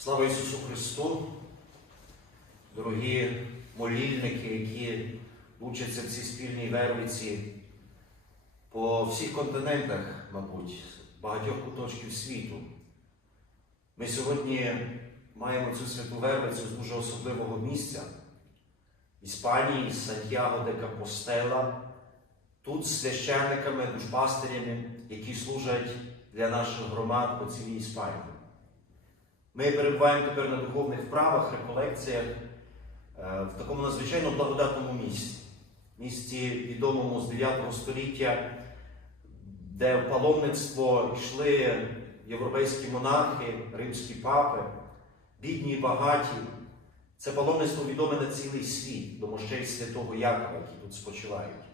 Слава Ісусу Христу, дорогі молільники, які учаться в цій спільній вервиці по всіх континентах, мабуть, багатьох куточків світу. Ми сьогодні маємо цю святу вервицю з дуже особливого місця. Іспанії, Сантьяго де Компостела, тут з священниками, душпастирями, які служать для наших громад по цілій Іспанії. Ми перебуваємо тепер на духовних вправах, реколекціях е, в такому надзвичайно благодатному місці, місці відомому з 9 століття, де в паломництво йшли європейські монархи, римські папи, бідні і багаті. Це паломництво відоме на цілий світ до мощей святого Якова, які тут спочивають.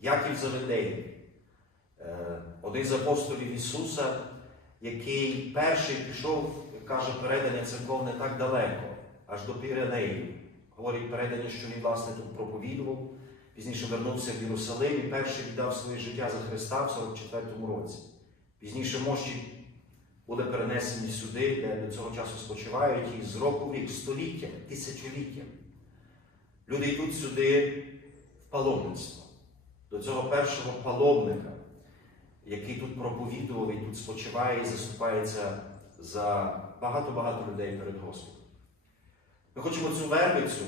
Яків Заведей, е, один з апостолів Ісуса, який перший пішов, каже передання церковне так далеко, аж до Піренеїв. Говорить передання, що він, власне, тут проповідував, пізніше вернувся в Єрусалим і перший віддав своє життя за Христа в 44-му році. Пізніше мощі були перенесені сюди, де до цього часу спочивають, і з року в рік, століття, тисячоліття. Люди йдуть сюди в паломництво, до цього першого паломника, який тут проповідував і тут спочиває і заступається за багато-багато людей перед Господом. Ми хочемо цю вервицю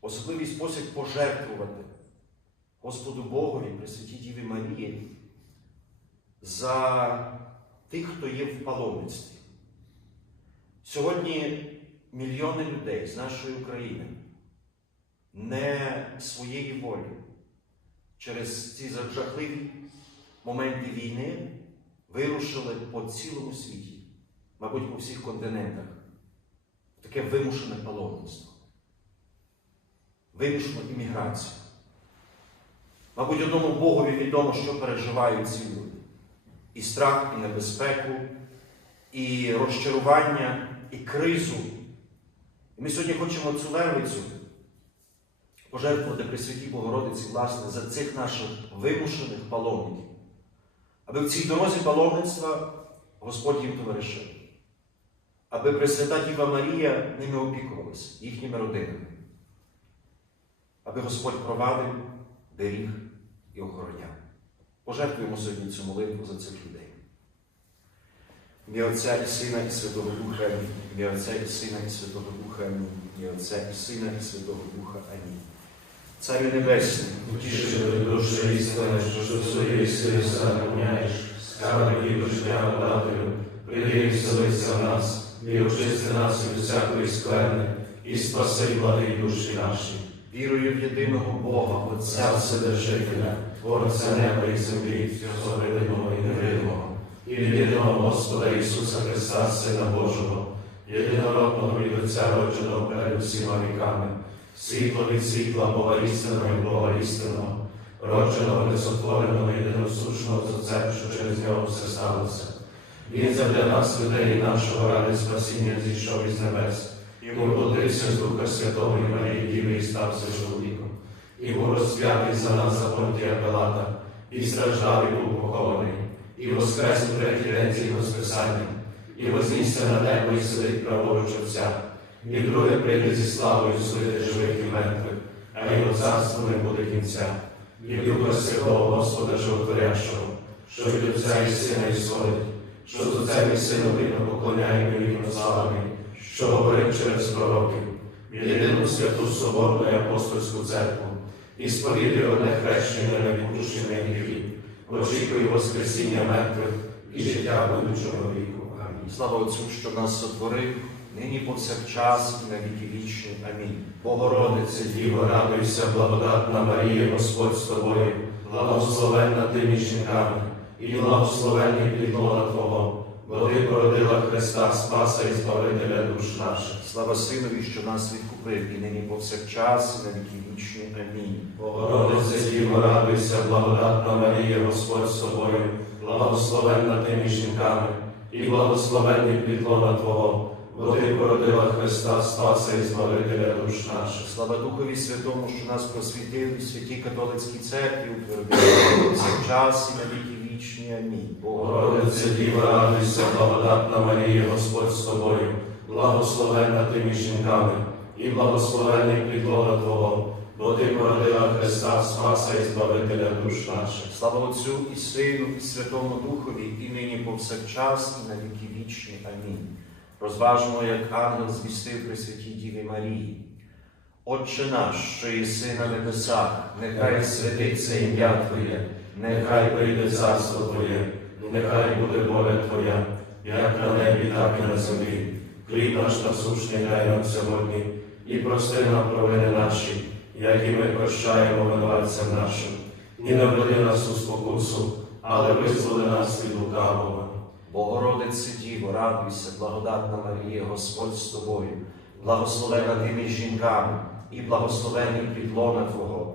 в особливий спосіб пожертвувати Господу Богові, Пресвятій Діві Марії, за тих, хто є в паломництві. Сьогодні мільйони людей з нашої України не своєї волі через ці жахливі моменти війни вирушили по цілому світі, мабуть, по всіх континентах, таке вимушене паломництво, вимушену імміграцію. Мабуть, одному Богові відомо, що переживають ці люди. І страх, і небезпеку, і розчарування, і кризу. І ми сьогодні хочемо цю вервицю пожертвувати Пресвятій Богородиці, власне, за цих наших вимушених паломників. Аби в цій дорозі паломництва Господь їм товаришив. Аби Пресвята Діва Марія ними опікувалася, їхніми родинами. Аби Господь провадив, беріг і охороняв. Пожертвуємо сьогодні цю молитву за цих людей. Ім'я Отця і Сина, і Святого Духа, Амінь. Ім'я Отця і Сина, і Святого Духа, Амінь. Ім'я Отця і Сина, і Святого Духа, Амінь. Царю Небесний, Утішити душу істини, що своєї сили запевняєш, скарбів життя подателю, прийди і вселися в нас, і очисти нас від всякої скверни, і спаси благі душі наші. вірую в єдиного Бога, Отця, Вседержителя, Творця неба і землі, всього видимого і невидимого, і від єдиного Господа Ісуса Христа, Сина Божого, єдинородного від Отця родженого перед усіма віками, світло від світла, Бога істинного і Бога істинного, родженого, несотвореного, єдиносушного з Отцем, що через нього все сталося. Він завдя нас, людей нашого ради спасіння зійшов із небес, і воплотився з Духа Святого і Марії Діви і стався чоловіком, і був розп'ятий за нас за Понтія Пилата, і страждав, і був похований, і воскрес у третій день з його списанням, і вознісся на небо і сидить праворуч Отця, і друге прийде зі славою судити живих і мертвих, а його царство не буде кінця, і Духа Святого Господа Животворящого, що від Отця і Сина і сходить, що з Отцем і Сином вільно поклоняємо і славами, що говорив через пророків, єдину святу Соборну і апостольську церкву, і сповідує одне хрещення на відпущення гріхів, очікує Воскресіння мертвих і життя будучого віку. Амінь. слава Отцю, що нас сотворив, нині повсякчас і на віки вічні. Амінь. Богородице, Діво, радуйся, благодатна Марія, Господь з тобою, благословенна ти між жінками, і благословенний плідлона Твого, бо ти породила Христа, Спаса і Збавителя душ наших. слава Синові, що нас відкупив, і нині повсякчас і на віки вічні. Амінь. Богородице, Діво, радуйся, благодатна Марія, Господь з тобою, благословенна ти між жінками, і благословенний плідлона Твого, бо ти породила Христа, Спаса і Збавителя душ наших. Слава Духові Святому, що нас просвітив у святій католицькій церкві, утвердив повсякчас і на віки вічні. Амінь. Богородице Діва, радуйся, благодатна Марія, Господь з тобою, благословенна ти між жінками, і благословенний підлога Твого, бо ти породила Христа, Спаса і Збавителя душ наших. Слава Отцю і Сину, і Святому Духові, і нині повсякчас, і на віки вічні. Амінь. Розважимо, як ангел звістив при святій Діві Марії. Отче наш, що єси на небесах, нехай святиться ім'я Твоє, Нехай прийде царство Твоє, нехай буде воля Твоя, як на небі, так і на землі. Хліб наш насущний дай нам сьогодні, і прости нам провини наші, як і ми прощаємо винуватцям нашим. І не введи нас у спокусу, але визволи нас від лукавого. Богородице Діво, радуйся, благодатна Марія, Господь з тобою, благословена ти між жінками, і благословений підлона Твого,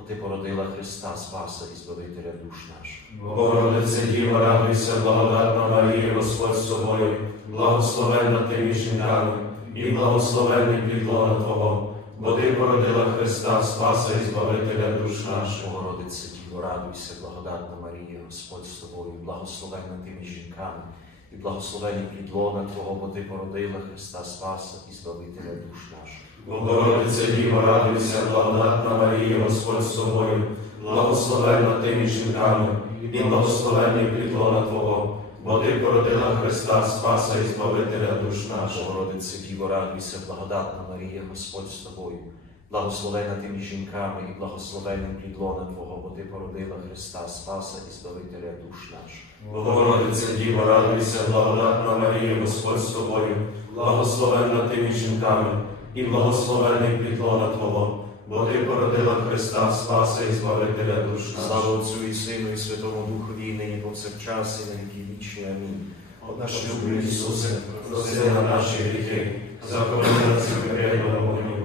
бо ти породила Христа Спаса і Збавителя душ наших. Богородице Діво, радуйся, благодатна Марія, Господь з тобою, благословенна ти між жінками, і благословенний підлона Твого, бо ти породила Христа Спаса і Збавителя душ наших. Богородице Діво, радуйся, благодатна Марія, Господь з тобою, благословенна ти між жінками, і благословенний підлона Твого, бо ти породила Христа Спаса і Збавителя душ наших. Богородице Діво, радуйся, благодатна Марія, Господь з тобою, благословенна ти між жінками, і благословенний підлона Твого, бо ти породила Христа Спаса і Збавителя душ наших. Богородице Діво, радуйся, благодатна Марія, Господь з тобою, благословена ти між жінками і благословенним підлона Твого, бо ти породила Христа Спаса і Збавителя душ наших. Богородице Діво, радуйся, благодатна Марія, Господь з тобою, благословенна ти між жінками, і благословенний підлона Твого, бо ти породила Христа Спаса і Збавителя душ Слава. Отцю і Сину, і Святому Духові, і нині повсякчас, і на віки вічні. Амінь. Наш любий Ісусе, прости нам наші гріхи, захорони нас від пекельного вогню,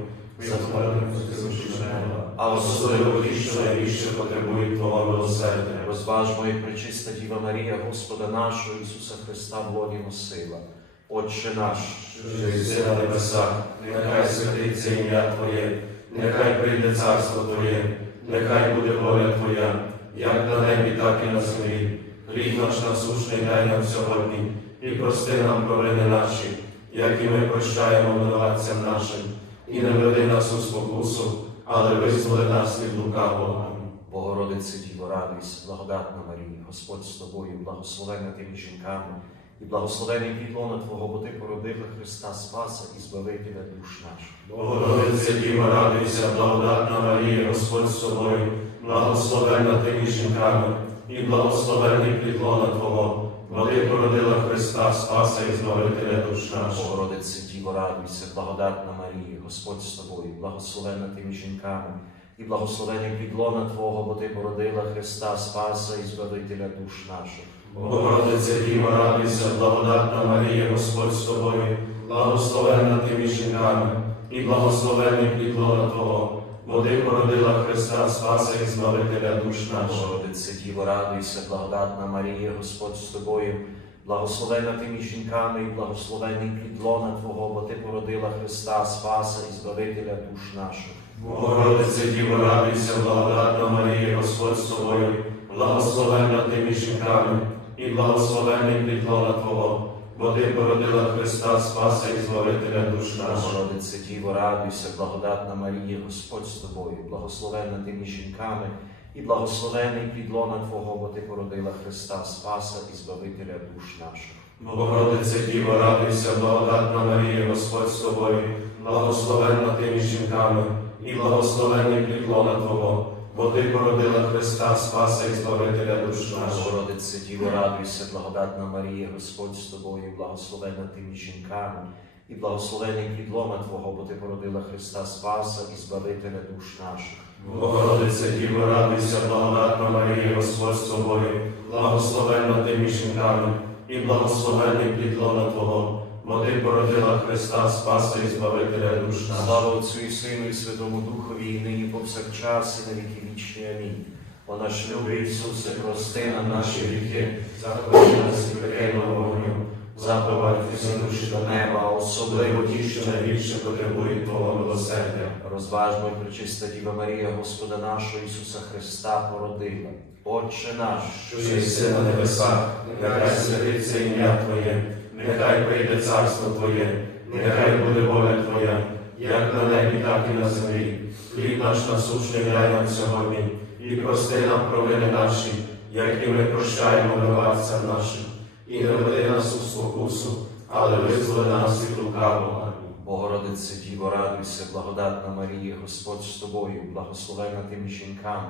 А особливо ті, що найбільше потребують Твого милосердя. Розважмо, як пречиста Діва Марія, Господа нашого Ісуса Христа, воді носила. Отче наш, що єси на небесах, нехай святиться ім'я Твоє, нехай прийде царство Твоє, нехай буде воля Твоя, як на небі, так і на землі. Хліб наш насущний дай нам сьогодні, і прости нам провини наші, як і ми прощаємо винуватцям нашим, і не веди нас у спокусу, але визволи нас від лукавого. Амінь. Богородице Діво, радуйся, благодатна Марія, Господь з тобою, благословена ти між жінками, і благословений підлона Твого, бо ти породила Христа Спаса і Збавителя душ наших. Богородице Діва, радуйся, благодатна Марія, Господь з тобою, благословенна ти між жінками, і благословенний підлона Твого, бо ти породила Христа, Спаса і Збавителя душ наших. Богородице Діво, радуйся, благодатна Марія, Господь з тобою, благословена ти між жінками, і благословений підлона Твого, бо ти породила Христа Спаса і Збавителя душ наших. Богородице Діва, радуйся, благодатна Марія, Господь з тобою, благословенна ти між жінками, і благословенний підлона Твого, бо ти породила Христа, Спаса і Збавителя душ наших. Богородице Діво, радуйся, благодатна Марія, Господь з тобою, благословена ти між жінками, і благословений підлона Твого, бо ти породила Христа Спаса і Збавителя душ наших. Богородице Діво, радуйся, благодатна Марія, Господь з тобою, благословенна ти між жінками, і благословенний підлона Твого, бо ти породила Христа, Спаса і Збавителя душ наших. Богородице Діво, радуйся, благодатна Марія, Господь з тобою, благословена ти між жінками, і благословений підлона Твого, бо ти породила Христа Спаса і Збавителя душ наших. Богородице Діво, радуйся, благодатна Марія, Господь з тобою, благословенна ти між жінками, і благословенний підлона Твого, бо Ти породила Христа, Спаса і Збавителя душ наших. Богородице Діво, радуйся, благодатна Марія, Господь з тобою, благословенна ти між жінками, і благословений підлома Твого, бо ти породила Христа Спаса і Збавителя душ наших. Богородице Діво, радуйся, благодатна Марія, Господь з тобою, благословенна ти між жінками, і благословений плідлона Твого, бо породила Христа, Спаса і Збавителя душ наших. Слава Отцю і Сину і Святому Духові, і нині повсякчас, і на віки вічні. Амінь. О наш любий Ісусе, прости нам наші гріхи, Захорони нас від пекельного вогню, запровадь всі душі до неба, особливо ті, що найбільше потребують Твого милосердя. Розважмо і пречиста Діва Марія, Господа нашого Ісуса Христа породила. Отче наш, що єси на небесах, нехай святиться ім'я Твоє, нехай прийде царство Твоє, нехай буде воля Твоя, як на небі, так і на землі. Хліб наш насущний дай нам сьогодні, і прости нам провини наші, як і ми прощаємо винуватцям нашим. І не веди нас у спокусу, але визволи нас від лукавого. Богородице Діво, радуйся, благодатна Марія, Господь з тобою, благословена ти між жінками,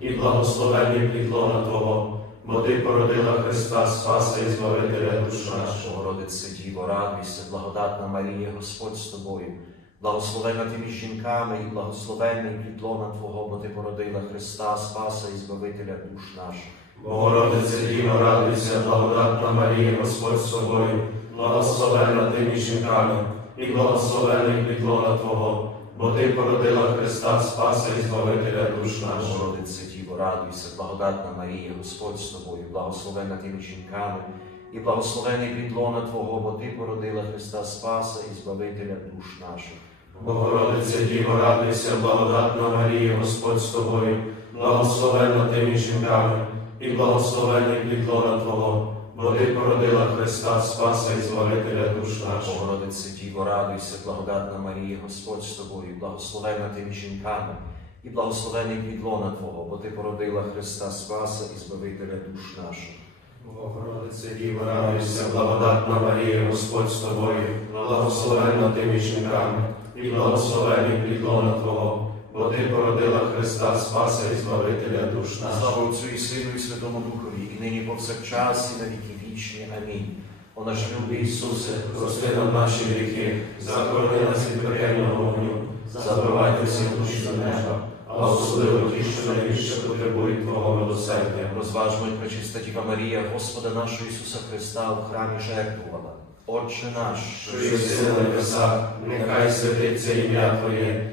і благословенний підлона Твого, бо ти породила Христа, Спаса і Збавителя душ наших. Богородице Діво, радуйся, благодатна Марія, Господь з тобою, благословена ти між жінками, і благословений підлона Твого, бо ти породила Христа, Спаса і Збавителя душ наших. Богородице Діво, радуйся, благодатна Марія, Господь з тобою, благословенна ти між жінками, і благословенний підлона Твого, бо ти породила Христа, Спаса і Збавителя душ. Богородице Діво, радуйся, благодатна Марія, Господь з тобою, благословена ти між жінками, і благословений підлона Твого, бо ти породила Христа Спаса і Збавителя душ наших. Богородице Діво, радуйся, благодатна Марія, Господь з тобою, благословенна ти між жінками, і благословенний підлона Твого, бо ти породила Христа, Спаса і Збавителя душ наших. Богородице Діво, радуйся, благодатна Марія, Господь з тобою, благословена ти між жінками, і благословений підлона Твого, бо ти породила Христа Спаса і Збавителя душ наших. Богородице Діво, радуйся, благодатна Марія, Господь з тобою, благословенна ти між жінками, і благословенний підлона Твого, бо ти породила Христа, Спаса і Збавителя душ наших. Слава Отцю і Сину і Святому Духові, і нині повсякчас, і на віки вічні. Амінь. О наш любий Ісусе, Прости нам наші гріхи, захорони нас від пекельного вогню, запровадь всі душі до неба, а особливо ті, що найбільше потребують Твого милосердя. розважмо і пречиста Діва Марія, Господа нашого Ісуса Христа у храмі жертвувала. Отче наш, Що єси на небесах, нехай святиться ім'я Твоє,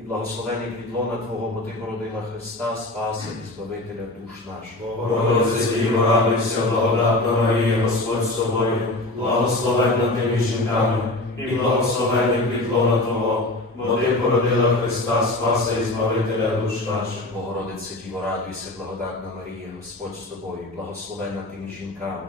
і благословений підлона Твого, бо ти породила Христа, Спаса і Збавителя душ наших. Богородице Діво, радуйся, благодатна Марія, Господь з тобою, благословенна ти між жінками, і благословенний підлона Твого, бо ти породила Христа, Спаса і Збавителя душ наших. Богородице Діво, радуйся, благодатна Марія, Господь з тобою, благословена ти між жінками,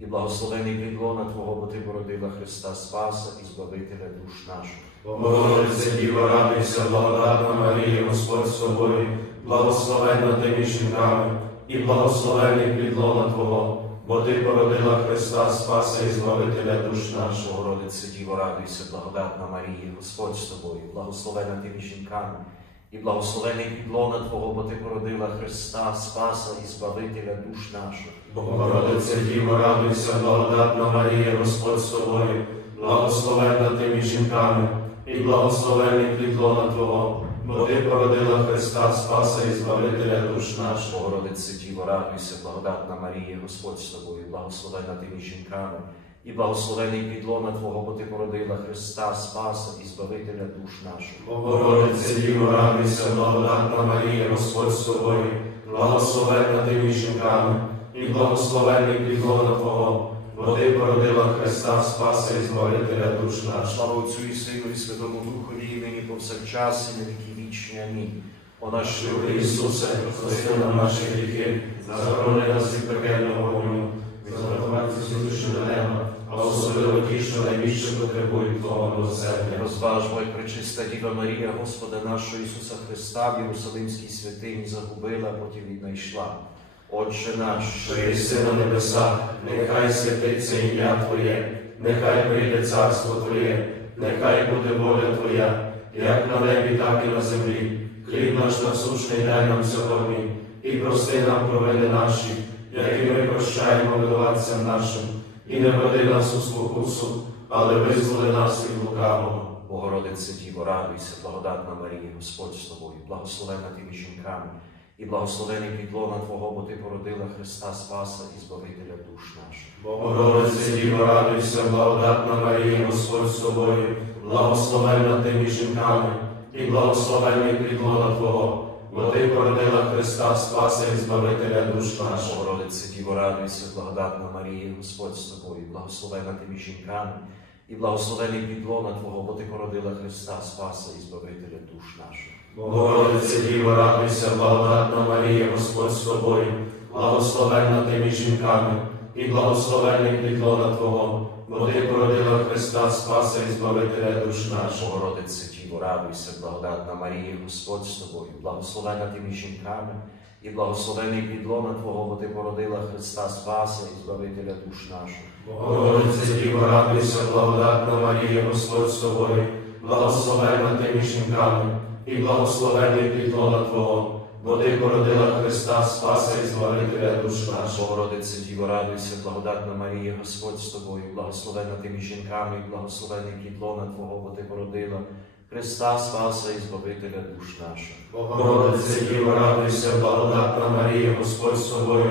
і благословений підлона Твого, бо ти породила Христа Спаса і Збавителя душ наших. Богородице Діво, радуйся, благодатна Марія, Господь з тобою, благословенна ти між жінками, і благословений підлона Твого, бо Ти породила Христа, Спаса і Збавителя душ наших. Богородице Діво, радуйся, благодатна Марія, Господь з тобою, благословена ти між жінками, і благословений підлона Твого, бо ти породила Христа Спаса і Збавителя душ наших. Богородице Діво, радуйся, благодатна Марія, Господь з тобою, благословенна ти між жінками, і благословений підлона Твого, бо Ти породила Христа, Спаса і Збавителя душ наших. Богородице Діво, радуйся, благодатна Марія, Господь з тобою, благословена ти між жінками, і благословений підлона Твого, бо ти породила Христа Спаса і Збавителя душ наших. Богородице Діво, радуйся, благодатна Марія, Господь з тобою, благословенна ти між жінками, і благословений підлона Твого, бо Ти породила Христа, Спаса і Збавителя душ наших. Слава Отцю і Сину і Святому Духові, і нині повсякчас і на віки вічні. Амінь. О наш Любий Ісусе, прости нам наші гріхи, заборони нас від пекельного вогню, заховайте всі душі до неба, особливо ті, що найбільше потребують Твого милосердя. Розважмо, як пречиста Діва Марія, Господа нашого Ісуса Христа в Єрусалимській святині загубила, а потім віднайшла. Отче наш, Що єси на небесах, нехай святиться ім'я Твоє, нехай прийде царство Твоє, нехай буде воля Твоя, як на небі, так і на землі. Хліб наш насущний дай нам сьогодні, і прости нам провини наші, як і ми прощаємо винуватцям нашим, і не веди нас у спокусу, але визволи нас від лукавого. Богородице Діво, радуйся, благодатна Марія, Господь з тобою, благословена ти між жінками, і благословений підлона Твого, бо ти породила Христа Спаса і Збавителя душ наших. Богородице Діво, радуйся, благодатна Марія, Господь з тобою, благословенна ти між жінками, і благословенний підлона Твого, бо ти породила Христа, Спаса і Збавителя душ наших. Богородице Діво, радуйся, благодатна Марія, Господь з тобою, благословена ти жінками, і благословений підлона Твого, бо ти породила Христа Спаса і Збавителя душ наших. Богородице Діво, радуйся, благодатна Марія, Господь з тобою, благословенна ти між жінками, і благословенний підлона Твого, бо ти породила Христа, Спаса і Збавителя душ наших. Богородице Діво, радуйся, благодатна Марія, Господь з тобою, благословена ти між жінками, і благословений підлона Твого, бо ти породила Христа Спаса і Збавителя душ наших. Богородице Діво, радуйся, благодатна Марія, Господь з тобою, благословенна ти між жінками, і благословений підлона Твого, бо ти породила Христа, Спаса і Збавителя душ наших. Богородице Діво, радуйся, благодатна Марія, Господь з тобою, благословена ти між жінками, і благословений підлона Твого, бо ти породила Христа Спаса і Збавителя душ наших. Богородице Діво, радуйся, благодатна Марія, Господь з тобою,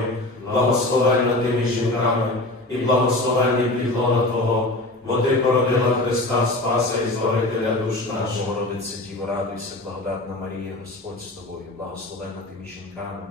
благословенна ти між жінками, і благословенний підлона Твого, бо ти породила Христа, Спаса і Збавителя душ наших. Богородице Діво, радуйся, благодатна Марія, Господь з тобою, благословена ти між жінками,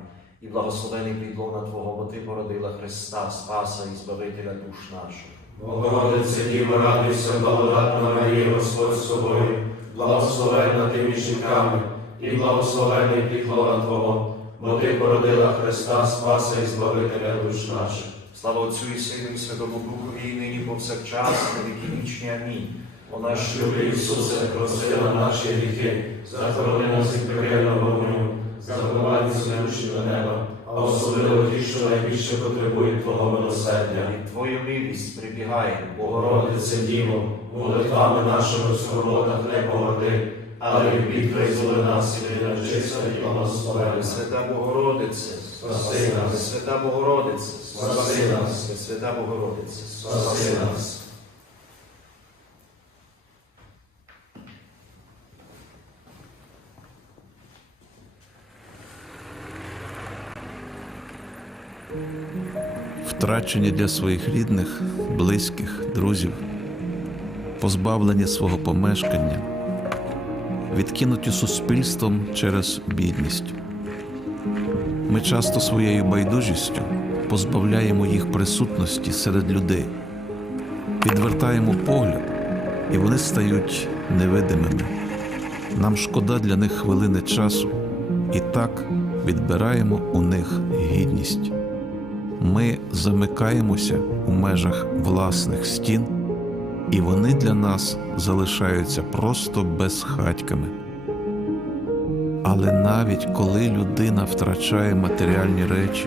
і благословений підлона Твого, бо ти породила Христа, Спаса і Збавителя душ наших. Богородице Діво, радуйся, благодатна Марія, Господь з тобою, благословенна ти між жінками, і благословений підлона Твого, бо ти породила Христа, Спаса і Збавителя душ наших. Слава Отцю і Сину і Святому Духові, і нині повсякчас, і віки вічні. Амінь. О наш любий Ісусе, прости нам наші гріхи, захорони нас від пекельного вогню, заховай душі до неба, а особливо ті, що найбільше потребують Твого милосердя. від Твою милість прибігає, Богородице. Діво, молитвами нашими в скорботах не погорди, але від бід визволи нас і від нечиста і благословенна. Свята Богородице, Спаси нас. Свята Богородице, Спаси нас. Свята Богородице, Спаси нас. втрачені для своїх рідних, близьких, друзів, позбавлені свого помешкання, відкинуті суспільством через бідність. Ми часто своєю байдужістю позбавляємо їх присутності серед людей, відвертаємо погляд, і вони стають невидимими. Нам шкода для них хвилини часу, і так відбираємо у них гідність. Ми замикаємося у межах власних стін, і вони для нас залишаються просто безхатьками. Але навіть коли людина втрачає матеріальні речі,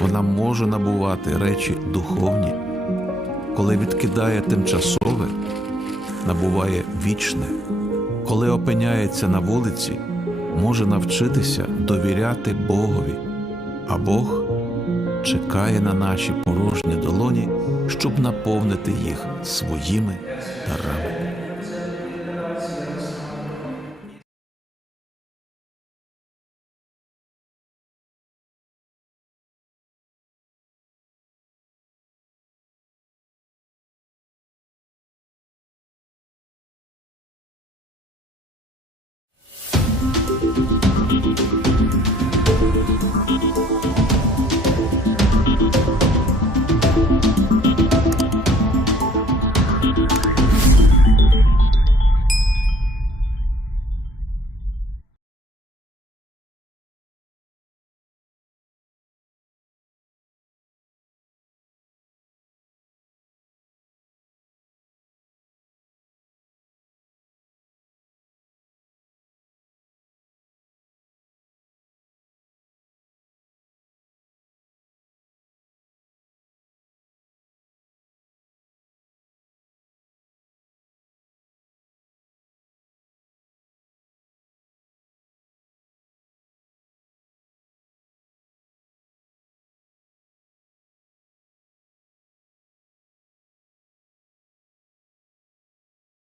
вона може набувати речі духовні, коли відкидає тимчасове, набуває вічне, коли опиняється на вулиці, може навчитися довіряти Богові, а Бог чекає на наші порожні долоні, щоб наповнити їх своїми дарами.